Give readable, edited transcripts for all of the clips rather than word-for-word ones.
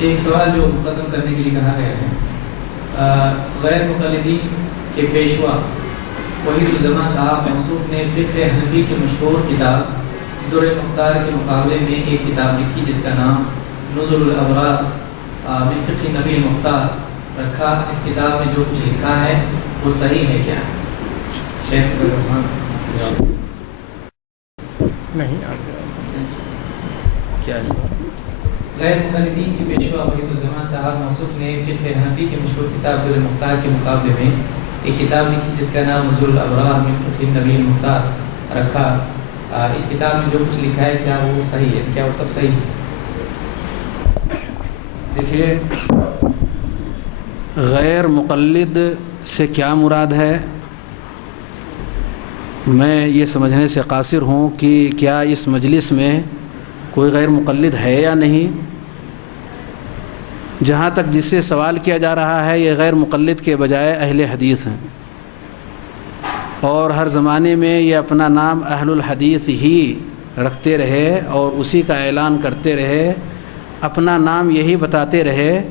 ایک سوال جو مقدم کرنے کے لیے کہا گیا ہے، غیر مقلدین کے پیشوا وحید الزماں صاحب موصوف نے فقہ حنفی کی مشہور کتاب در مختار کے مقابلے میں ایک کتاب لکھی جس کا نام نزل الابرار من فقہ نبی مختار رکھا۔ اس کتاب میں جو کچھ لکھا ہے وہ صحیح ہے کیا؟ شیخ نہیں کیا ہے سوال؟ غیر مقلدین کی پیشوا وحید الزماں صاحب موصوف نے فقہ حنفی کی مشہور کتاب در مختار کے مقابلے میں ایک کتاب لکھی جس کا نام نزل الابرار من فقہ نبی مختار رکھا۔ اس کتاب میں جو کچھ لکھا ہے کیا وہ صحیح ہے؟ کیا وہ سب صحیح ہے؟ دیکھیے، غیر مقلد سے کیا مراد ہے، میں یہ سمجھنے سے قاصر ہوں کہ کیا اس مجلس میں کوئی غیر مقلد ہے یا نہیں۔ جہاں تک جس سے سوال کیا جا رہا ہے یہ غیر مقلد کے بجائے اہل حدیث ہیں، اور ہر زمانے میں یہ اپنا نام اہل الحدیث ہی رکھتے رہے اور اسی کا اعلان کرتے رہے، اپنا نام یہی بتاتے رہے۔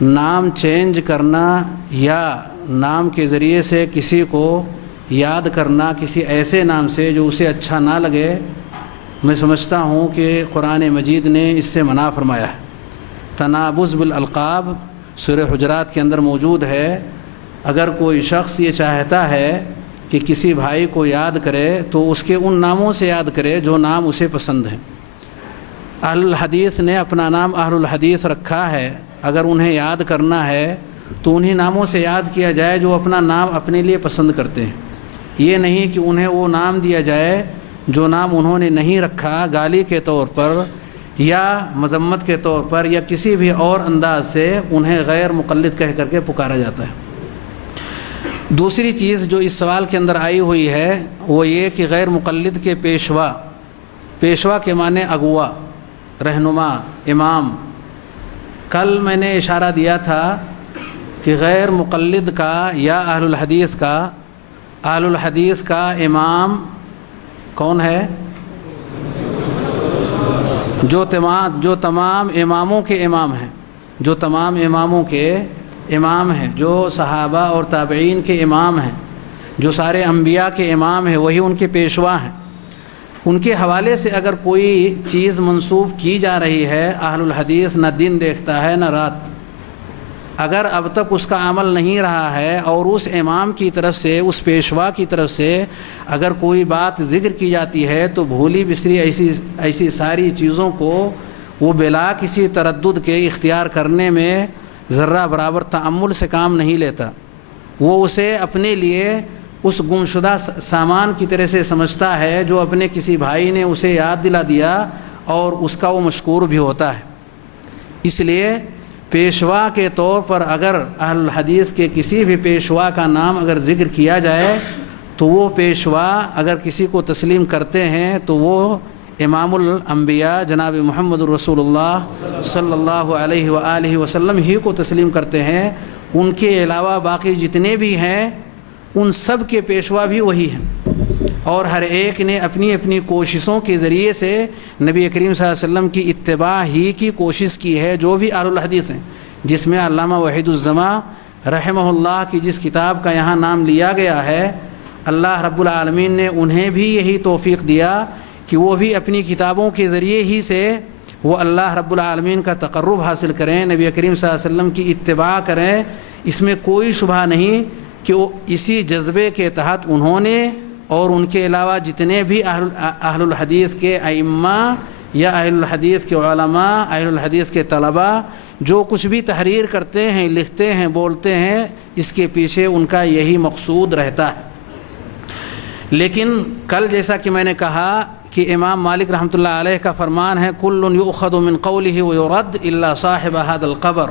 نام چینج کرنا یا نام کے ذریعے سے کسی کو یاد کرنا کسی ایسے نام سے جو اسے اچھا نہ لگے، میں سمجھتا ہوں کہ قرآن مجید نے اس سے منع فرمایا ہے۔ تنابز بالالقاب سورہ حجرات کے اندر موجود ہے۔ اگر کوئی شخص یہ چاہتا ہے کہ کسی بھائی کو یاد کرے تو اس کے ان ناموں سے یاد کرے جو نام اسے پسند ہیں۔ اہل الحدیث نے اپنا نام اہل الحدیث رکھا ہے، اگر انہیں یاد کرنا ہے تو انہی ناموں سے یاد کیا جائے جو اپنا نام اپنے لیے پسند کرتے ہیں۔ یہ نہیں کہ انہیں وہ نام دیا جائے جو نام انہوں نے نہیں رکھا، گالی کے طور پر یا مذمت کے طور پر یا کسی بھی اور انداز سے انہیں غیر مقلد کہہ کر کے پکارا جاتا ہے۔ دوسری چیز جو اس سوال کے اندر آئی ہوئی ہے وہ یہ کہ غیر مقلد کے پیشوا کے معنی اغوا، رہنما، امام۔ کل میں نے اشارہ دیا تھا کہ غیر مقلد کا یا اہل الحدیث کا امام کون ہے؟ جو تمام اماموں کے امام ہیں، جو تمام اماموں کے امام ہیں، جو صحابہ اور تابعین کے امام ہیں، جو سارے انبیاء کے امام ہیں، وہی ان کے پیشوا ہیں۔ ان کے حوالے سے اگر کوئی چیز منسوب کی جا رہی ہے، اہل الحدیث نہ دن دیکھتا ہے نہ رات، اگر اب تک اس کا عمل نہیں رہا ہے اور اس امام کی طرف سے، اس پیشوا کی طرف سے اگر کوئی بات ذکر کی جاتی ہے تو بھولی بسری ایسی ساری چیزوں کو وہ بلا کسی تردد کے اختیار کرنے میں ذرہ برابر تأمل سے کام نہیں لیتا۔ وہ اسے اپنے لیے اس گمشدہ سامان کی طرح سے سمجھتا ہے جو اپنے کسی بھائی نے اسے یاد دلا دیا اور اس کا وہ مشکور بھی ہوتا ہے۔ اس لیے پیشوا کے طور پر اگر اہل الحدیث کے کسی بھی پیشوا کا نام اگر ذکر کیا جائے تو وہ پیشوا اگر کسی کو تسلیم کرتے ہیں تو وہ امام الانبیاء جناب محمد رسول اللہ صلی اللہ علیہ وآلہ وسلم ہی کو تسلیم کرتے ہیں۔ ان کے علاوہ باقی جتنے بھی ہیں ان سب کے پیشوا بھی وہی ہیں، اور ہر ایک نے اپنی اپنی کوششوں کے ذریعے سے نبی کریم صلی اللہ علیہ وسلم کی اتباع ہی کی کوشش کی ہے، جو بھی اہل الحدیث ہیں، جس میں علامہ وحید الزماں رحمہ اللہ کی جس کتاب کا یہاں نام لیا گیا ہے، اللہ رب العالمین نے انہیں بھی یہی توفیق دیا کہ وہ بھی اپنی کتابوں کے ذریعے ہی سے وہ اللہ رب العالمین کا تقرب حاصل کریں، نبی کریم صلی اللہ علیہ وسلم کی اتباع کریں۔ اس میں کوئی شبہ نہیں کہ وہ اسی جذبے کے تحت انہوں نے اور ان کے علاوہ جتنے بھی اہل الحدیث کے ائمہ یا اہل الحدیث کے علماء، اہل الحدیث کے طلباء جو کچھ بھی تحریر کرتے ہیں، لکھتے ہیں، بولتے ہیں، اس کے پیچھے ان کا یہی مقصود رہتا ہے۔ لیکن کل جیسا کہ میں نے کہا کہ امام مالک رحمۃ اللہ علیہ کا فرمان ہے کل یؤخذ من قولہ ویرد الا صاحب هذا القبر،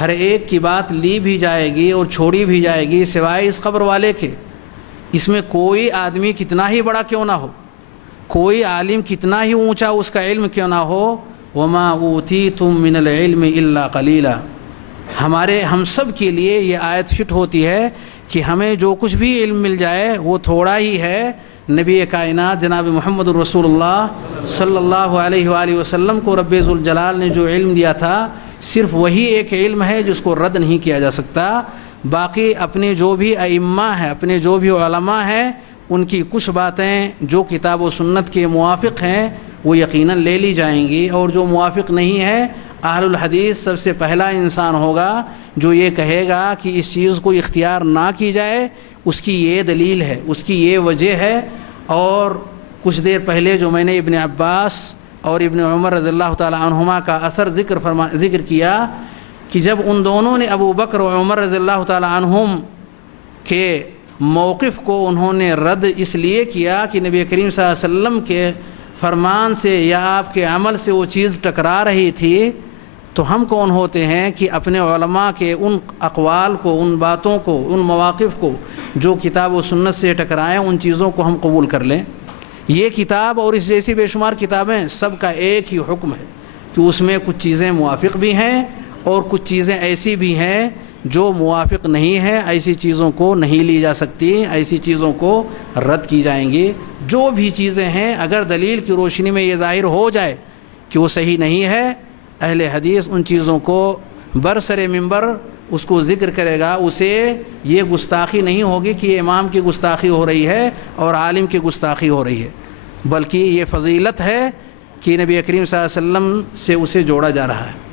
ہر ایک کی بات لی بھی جائے گی اور چھوڑی بھی جائے گی سوائے اس قبر والے کے۔ اس میں کوئی آدمی کتنا ہی بڑا کیوں نہ ہو، کوئی عالم کتنا ہی اونچا اس کا علم کیوں نہ ہو، وما اوتیتم من العلم الا قلیلا، ہم سب کے لیے یہ آیت فٹ ہوتی ہے کہ ہمیں جو کچھ بھی علم مل جائے وہ تھوڑا ہی ہے۔ نبی کائنات جناب محمد رسول اللہ صلی اللہ علیہ وآلہ وسلم کو رب ذوالجلال نے جو علم دیا تھا صرف وہی ایک علم ہے جس کو رد نہیں کیا جا سکتا، باقی اپنے جو بھی ائمہ ہیں، اپنے جو بھی علماء ہیں، ان کی کچھ باتیں جو کتاب و سنت کے موافق ہیں وہ یقیناً لے لی جائیں گی، اور جو موافق نہیں ہے، اہل الحدیث سب سے پہلا انسان ہوگا جو یہ کہے گا کہ اس چیز کو اختیار نہ کی جائے، اس کی یہ دلیل ہے، اس کی یہ وجہ ہے۔ اور کچھ دیر پہلے جو میں نے ابن عباس اور ابن عمر رضی اللہ تعالی عنہما کا اثر ذکر کیا کہ جب ان دونوں نے ابو بکر و عمر رضی اللہ تعالی عنہم کے موقف کو انہوں نے رد اس لیے کیا کہ نبی کریم صلی اللہ علیہ وسلم کے فرمان سے یا آپ کے عمل سے وہ چیز ٹکرا رہی تھی، تو ہم کون ہوتے ہیں کہ اپنے علماء کے ان اقوال کو، ان باتوں کو، ان مواقف کو جو کتاب و سنت سے ٹکرائیں، ان چیزوں کو ہم قبول کر لیں۔ یہ کتاب اور اس جیسی بے شمار کتابیں سب کا ایک ہی حکم ہے کہ اس میں کچھ چیزیں موافق بھی ہیں اور کچھ چیزیں ایسی بھی ہیں جو موافق نہیں ہے، ایسی چیزوں کو نہیں لی جا سکتی، ایسی چیزوں کو رد کی جائیں گی۔ جو بھی چیزیں ہیں اگر دلیل کی روشنی میں یہ ظاہر ہو جائے کہ وہ صحیح نہیں ہے، اہل حدیث ان چیزوں کو برسر منبر اس کو ذکر کرے گا، اسے یہ گستاخی نہیں ہوگی کہ یہ امام کی گستاخی ہو رہی ہے اور عالم کی گستاخی ہو رہی ہے، بلکہ یہ فضیلت ہے کہ نبی کریم صلی اللہ علیہ وسلم سے اسے جوڑا جا رہا ہے۔